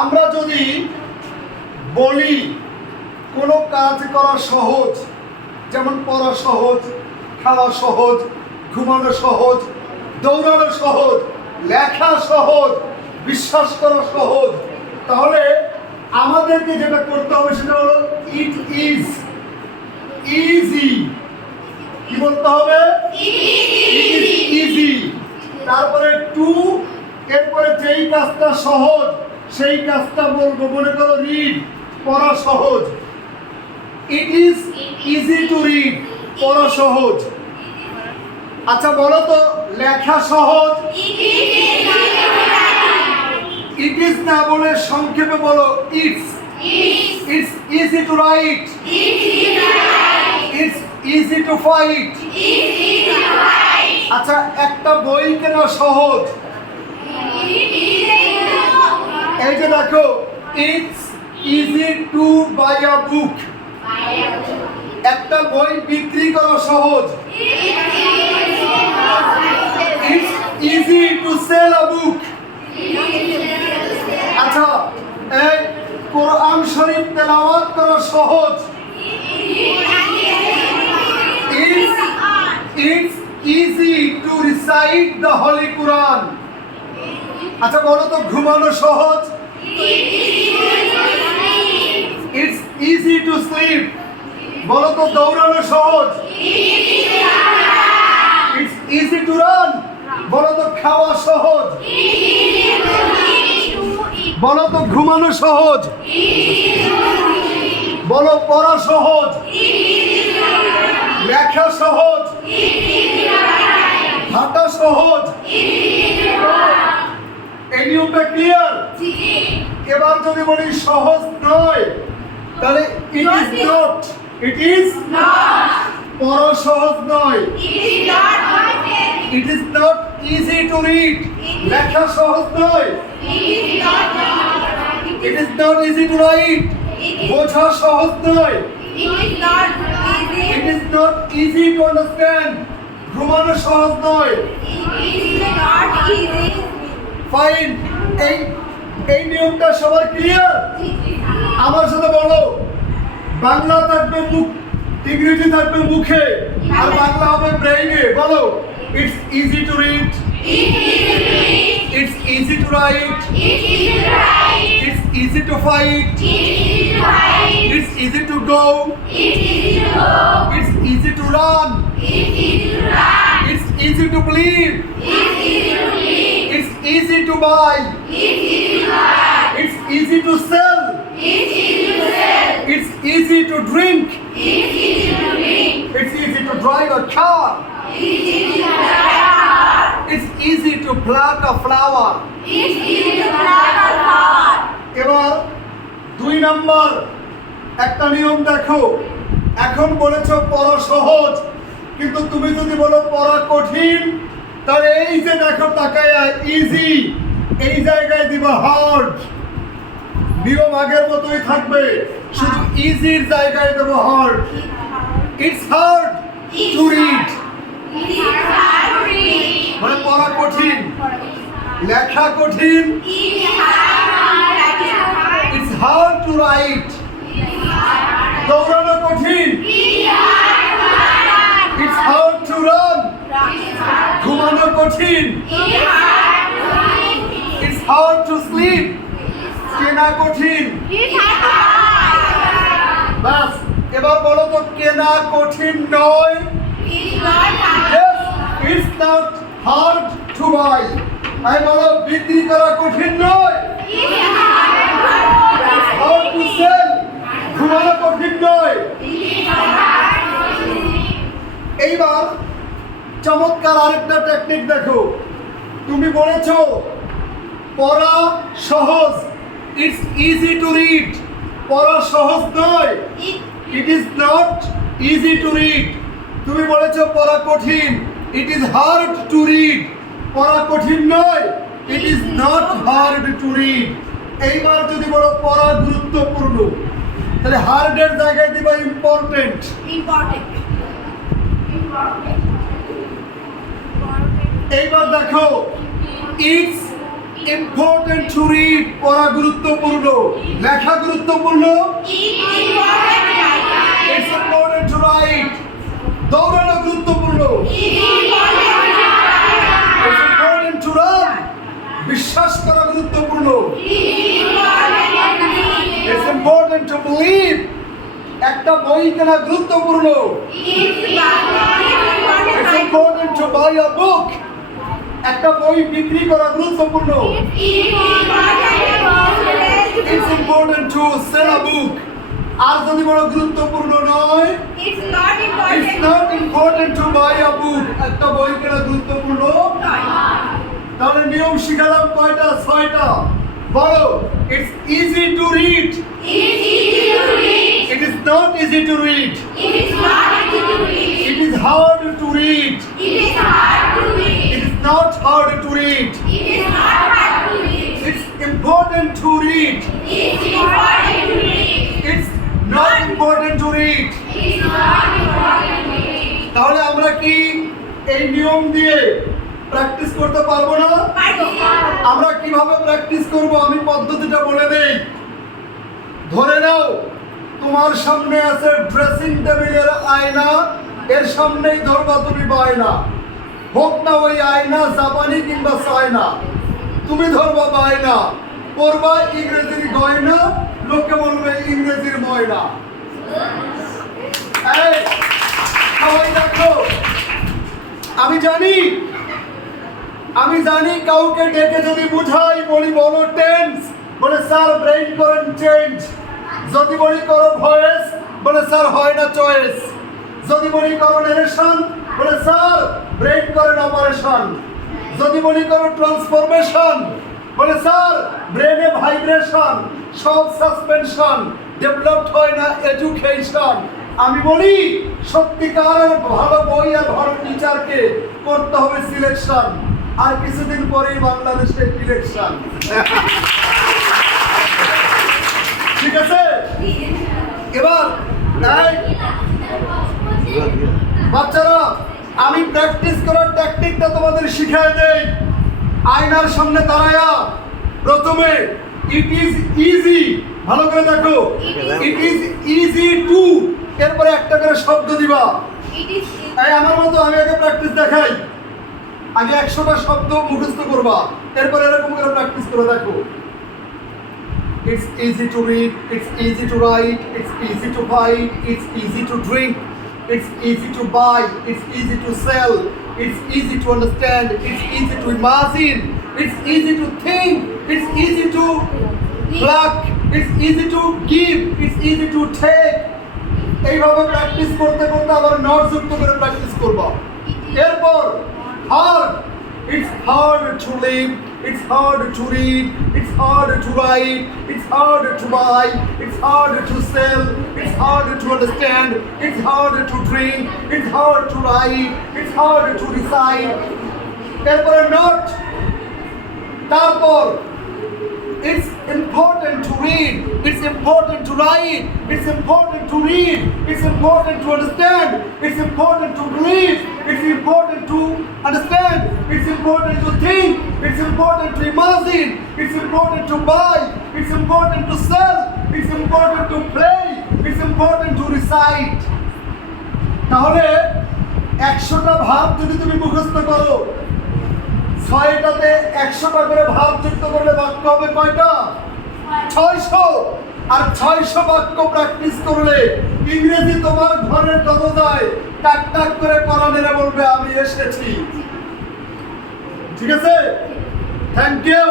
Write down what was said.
আমরা যদি বলি কোনো কাজ করা সহজ, যেমন পড়া সহজ, খাওয়া সহজ, ঘুমানো সহজ, দৌড়ানো সহজ, লেখা সহজ, বিশ্বাস করা সহজ, তাহলে আমাদেরকে যেটা করতে হবে সেটা হলো ইট ইজ ইজি। কি বলতে হবে? ইজি। তারপরে টু, এরপরে যেই কাজটা সহজ সেই কাজটা বলবো। মনে করো রিড, পড়া সহজ। It is easy to read, পড়া সহজ। আচ্ছা বলো তো লেখা সহজ? ইট ইজ না বলে সংক্ষেপে বলো it's. It's easy to write. It's easy to fight. আচ্ছা একটা বই কেনা সহজ? এই যে দেখো, it's easy to buy a book. একটা বই বিক্রি করা সহজ? It's easy to sell a book. আচ্ছা এই কোরআন শরীফ তেলাওয়াত করা সহজ? It's easy to recite the Holy Quran. আচ্ছা বলো তো ঘুমানো সহজ? It's easy to sleep. বলো তো দৌড়ানো সহজ? It's easy to run. বলো তো খাওয়া সহজ? বলো তো ঘুমানো সহজ? বলো পড়া সহজ? লেখা সহজ? হাঁটা সহজ? এই নিয়মটা ক্লিয়ার? এবার যদি বলি সহজ নয়, তাহলে it is not. It is পড়া সহজ নয়। It is not easy to read, লেখা সহজ নয়। It is not easy to right, বোঝা সহজ নয়। It is not easy to understand. ঘুমানো সহজ নয়। ফাইন। এই নিয়মটা সবার ক্লিয়ার? আমার সাথে বলো, বাংলা থাকবে মুখ, ইংরেজি থাকবে মুখে, আর বাংলা হবে ব্রেইনে। বলো, it's easy to read, it's easy to write, it's easy to fight, it's easy to go, it's easy to run, it's easy to believe, it's easy to buy, it's easy to sell, it's easy to drink, it's easy to drive a car, it's easy to pluck a flower. এবার 2 নম্বর একটা নিয়ম দেখো। এখন বলেছো পড়া সহজ, কিন্তু তুমি যদি বলো পড়া কঠিন, তাহলে এই যে দেখো তাকায় ইজি, এই জায়গায় দিবা হার্ড। নিয়ম আগের মতোই থাকবে, শুধু ইজির জায়গায় দেবো hard. It's hard to read, মানে পড়া কঠিন, লেখা কঠিন। ইটস হার্ড টু রাইট, দৌড়ানো কঠিন। ইটস হার্ড টু রান, ঘুমানো কঠিন। ইটস হার্ড টু স্লিপ, কেনা কঠিন। বাস, এবার বলো তো কেনা কঠিন নয়? It's not hard to buy. আমি বলো বিক্রি করা কঠিন নয়? ইটস হার্ড টু সেল, ঘুমানো কঠিন নয়। এইবার চমৎকার আরেকটা টেকনিক দেখো। তুমি বলেছো পড়া সহজ, ইটস ইজি টু রিড, পড়া সহজ নয়। It is not easy to read. তুমি বলেছো পড়া কঠিন, it is hard to read, পড়া কঠিন নয়। It is not hard to read. এইবার যদি বলো পড়া গুরুত্বপূর্ণ, তাহলে হার্ডের জায়গায় দিবা ইম্পর্টেন্ট। এইবার দেখো ইটস ইম্পর্টেন্ট টু রিড, পড়া গুরুত্বপূর্ণ, লেখা গুরুত্বপূর্ণ। ইটস ইম্পর্টেন্ট টু রাইট, দৌড়ানো গুরুত্বপূর্ণ। ইটস ইম্পর্টেন্ট টু রান, বিশ্বাস করা গুরুত্বপূর্ণ। ইটস ইম্পর্টেন্ট টু বিলিভ, একটা বই কেনা গুরুত্বপূর্ণ। It's important to buy a book, একটা বই বিক্রি করা গুরুত্বপূর্ণ। It's important to sell a book, আর যদি বড় গুরুত্বপূর্ণ নয়, it's not important to buy a book, একটা বই কেনা গুরুত্বপূর্ণ। তাহলে নিয়ম শিখালাম কয়টা? 6টা। বলো, it's easy to read, it is not easy to read, it is hard to read, it is not hard to read, it's important to read, it's not important to read. তাহলে আমরা কি এই নিয়ম দিয়ে প্র্যাকটিস করতে পারবো না? আমরা কিভাবে প্র্যাকটিস করব আমি পদ্ধতিটা বলে দেই। ধরে নাও তোমার সামনে আছে ড্রেসিং টেবিলের আয়না, এর সামনেই ধরবা তুমি বায়না, হোক না ওই আয়না জাপানি কিংবা চায়না, তুমি ধরবা বায়না, পড়বা ইংরেজির গয়না, লোকে বলবে ইংরেজির ময়না। এই সবাই দেখো, আমি জানি কাউকে ডেকে যদি বুঝাই, বলি বলো টেন্স, বলে স্যার ব্রেইন করেন চেঞ্জ। যদি বলি করো ভয়েস, বলে স্যার হয় না চয়েস। যদি বলি করো নেরেশন, বলে স্যার ব্রেইন করেন অপারেশন। যদি বলি করো ট্রান্সফরমেশন, বলে স্যার ব্রেনে ভাইব্রেশন। সব সাসপেনশন, ডেভেলপড হয় না এডুকেশন। আমি বলি সত্যিকারের ভালো বই আর ভালো টিচারকে করতে হবে সিলেকশন, আর কিছুদিন পরেই বাংলাদেশে ইলেকশন। ঠিক আছে, এবার বাচ্চারা আমি প্র্যাকটিস করার টেকনিকটা তোমাদের শিখিয়ে দেই। আয়নার সামনে দাঁড়ায়া প্রথমে ইট ইজ ইজি, ভালো করে দেখো, ইট ইজ ইজি টু, এরপরে একটা করে শব্দ দিবা। এই আমার মতো আমি আগে প্র্যাকটিস দেখাই, আগে 100টা শব্দ মুখস্থ করবা, এরপরে এরকম করে প্র্যাকটিস করে দেখো। It's easy to read, it's easy to write, it's easy to buy, it's easy to drink, it's easy to buy, it's easy to sell, it's easy to understand, it's easy to imagine, it's easy to think, it's easy to pluck, it's easy to give, it's easy to take. এইভাবে practice করতে করতে আবার not যুক্ত করে practice করবা। এরপর hard, it's hard to live, it's hard to read, it's hard to write, it's hard to buy, it's hard to sell, it's hard to understand, it's hard to drink, it's hard to write, it's hard to decide. এরপরে not, তারপর it's important to read, it's important to write, it's important to read, it's important to understand, it's important to believe, it's important to understand, it's important to think, it's important to imagine, it's important to buy, it's important to sell, it's important to play, it's important to recite. তাহলে 100টা ভাব যদি তুমি মুখস্থ করো, 6টাতে 100টা করে ভাব যুক্ত করলে বাক্য হবে কয়টা? 600। আর 600 বাক্য প্র্যাকটিস করলে ইংরেজি তোমার ঘরের দরজায় টাক টাক করে করা মেরে বলবে আমি এসেছি। ঠিক আছে, থ্যাংক ইউ।